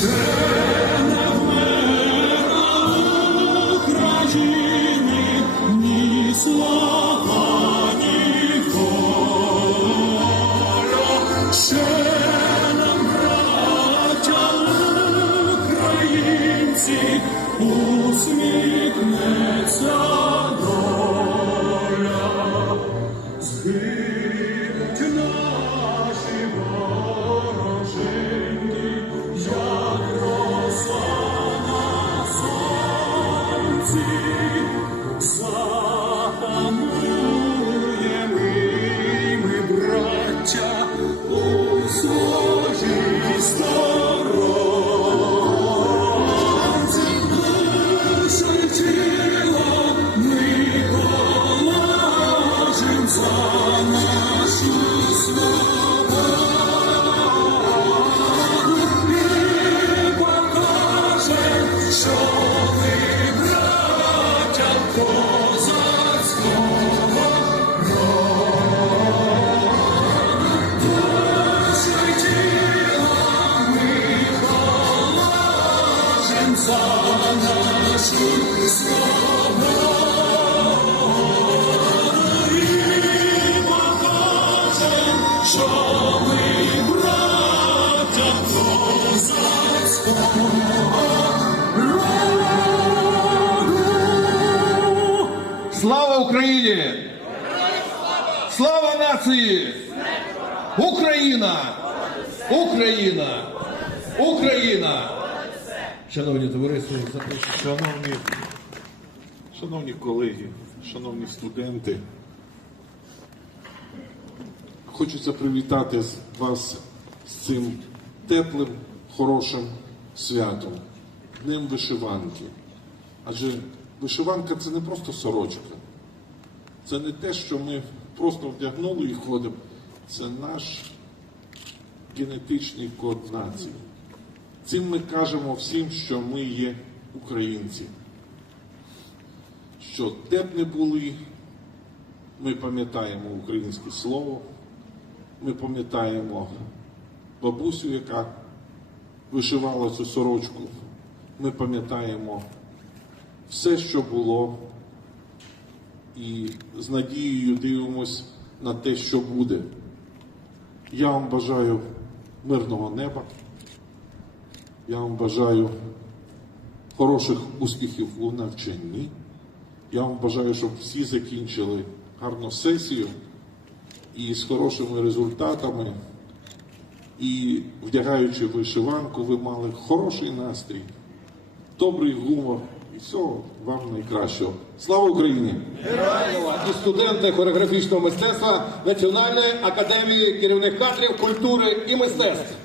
stay. Козацького. Слава Україні! Слава нації! Україна! Україна! Україна! Шановні товариство. Шановні, шановні колеги, шановні студенти, хочеться привітати вас з цим теплим, хорошим святом, Днем вишиванки. Адже вишиванка це не просто сорочка, це не те, що ми просто вдягнули і ходимо. Це наш генетичний код нації. Цим ми кажемо всім, що ми є українці. Що де б не були, ми пам'ятаємо українське слово, ми пам'ятаємо бабусю, яка вишивала цю сорочку. Ми пам'ятаємо все, що було, і з надією дивимось на те, що буде. Я вам бажаю мирного неба. Я вам бажаю хороших успіхів у навчанні. Я вам бажаю, щоб всі закінчили гарну сесію і з хорошими результатами. І вдягаючи вишиванку, ви мали хороший настрій, добрий гумор і всього вам найкращого. Слава Україні! І студенти хореографічного мистецтва Національної академії керівних кадрів культури і мистецтв.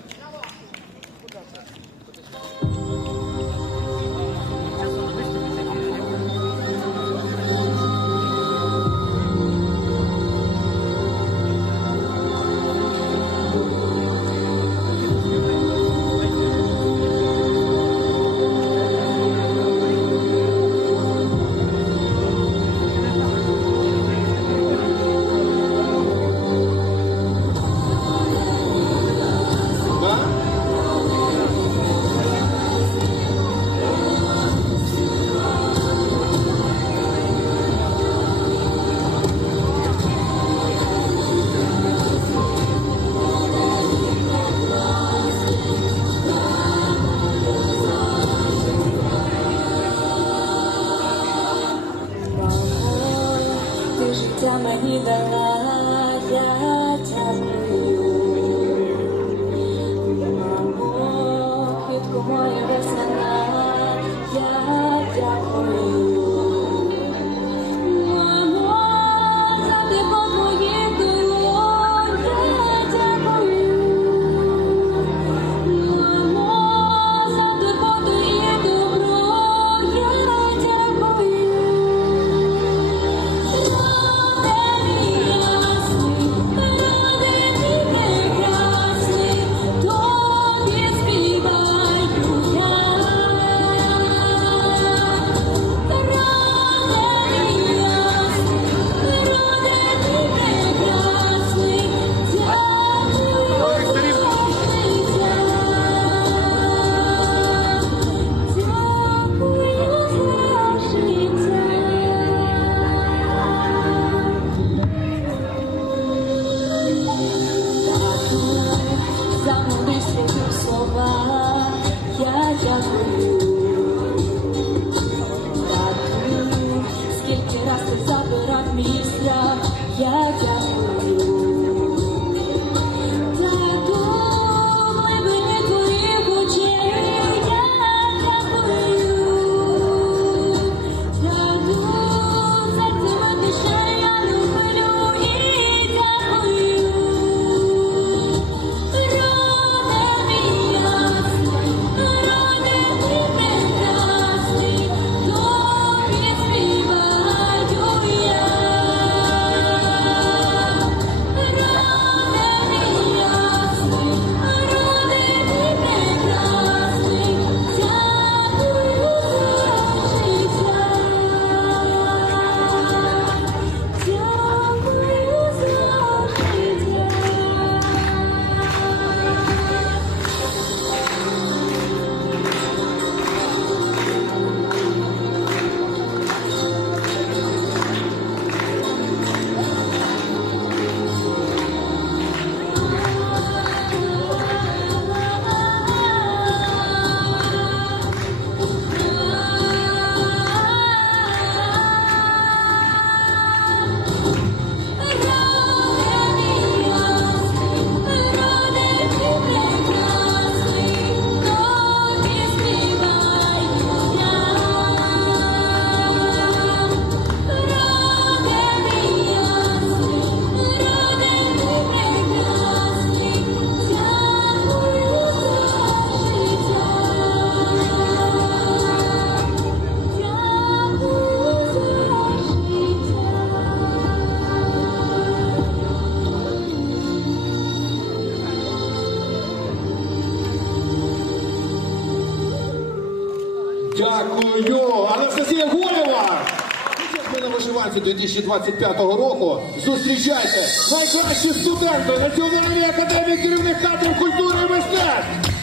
Дякую, Анастасія Гурєва! Ми на вишиванці 2025 року. Зустрічайте найкращі студенти Національної академії керівних кадрів культури і мистецтв!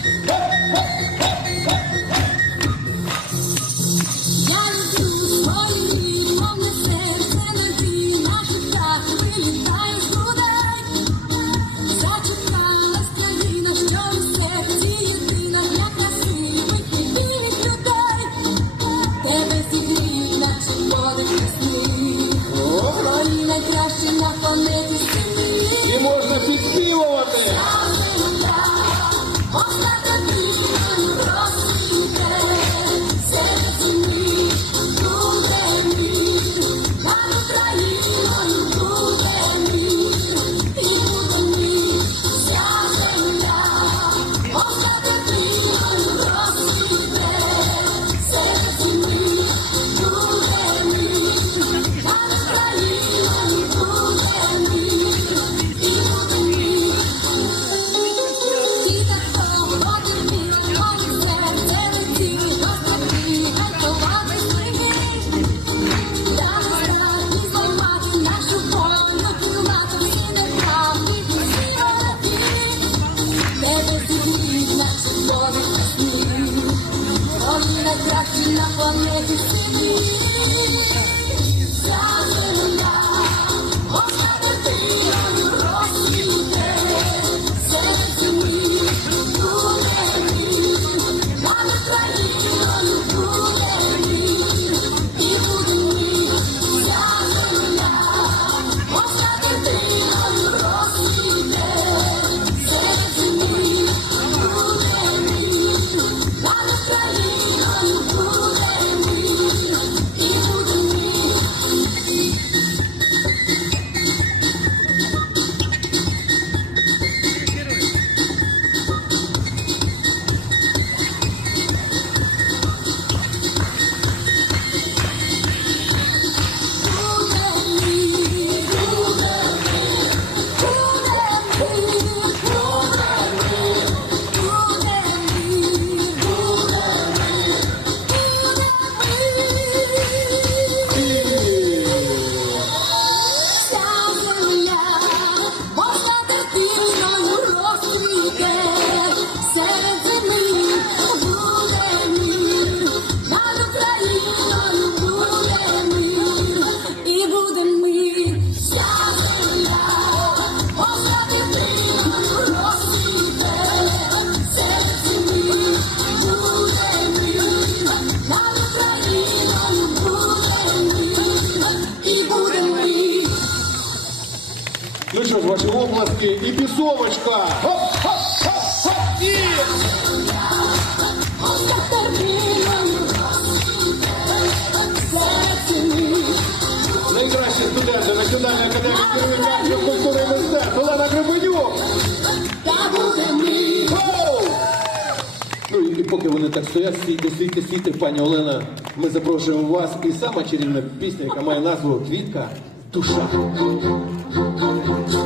поки вони так стоять, стійте, стійте, стійте, пані Олена, ми запрошуємо вас. І сама чарівна пісня, яка має назву Квітка душа.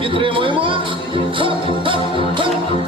Підтримуємо. Ха-ха-ха!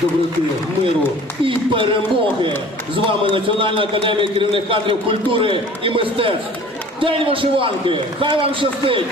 Доброти, миру і перемоги. З вами Національна академія керівних кадрів культури і мистецтв. День вишиванки! Хай вам щастить!